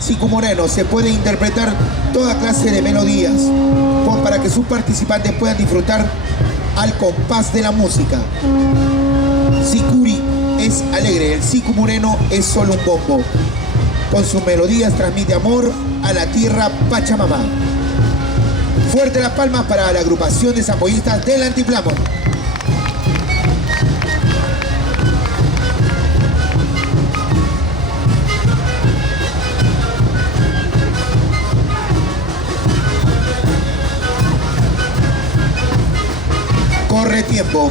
Sicu Moreno se puede interpretar toda clase de melodías para que sus participantes puedan disfrutar al compás de la música. Sicuri es alegre, el Sicu Moreno es solo un bombo. Con sus melodías transmite amor a la tierra Pachamama. Fuerte las palmas para la agrupación de zamboyistas del Altiplano. Corre tiempo.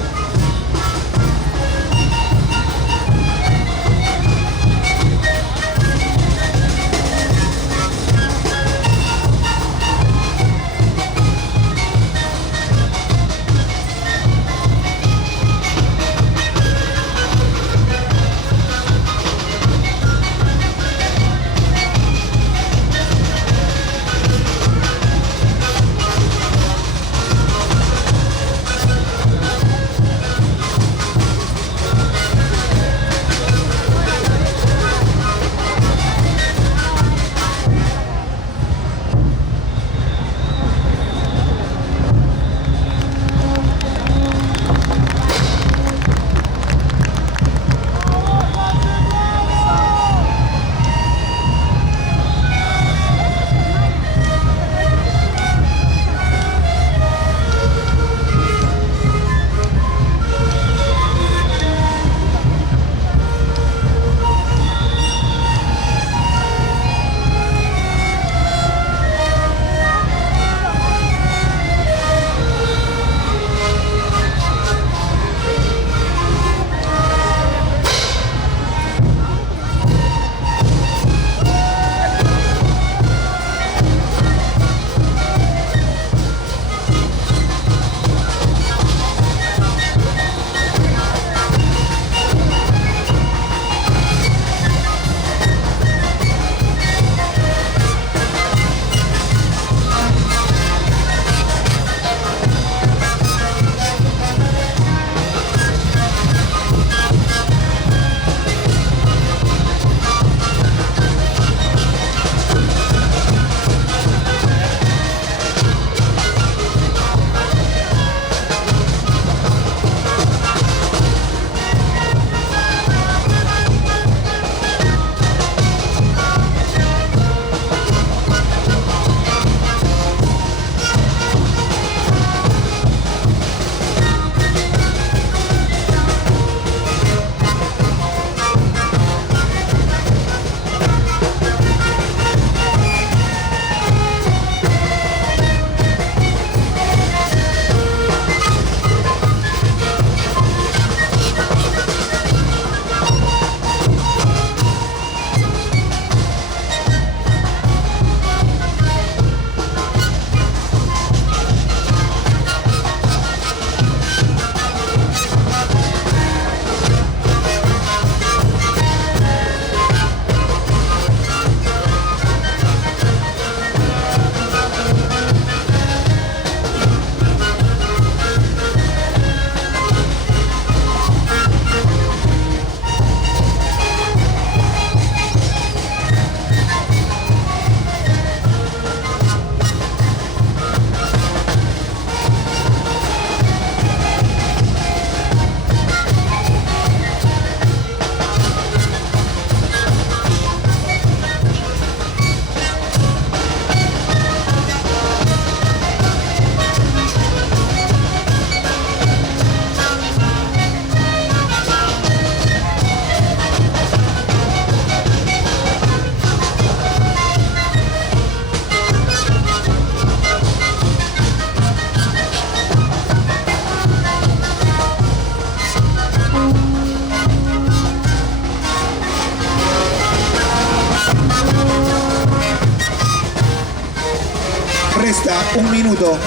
Resta un minuto.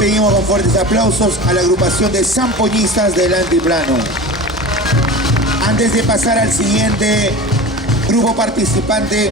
Pedimos con fuertes aplausos a la agrupación de zampoñistas del Altiplano. Antes de pasar al siguiente grupo participante,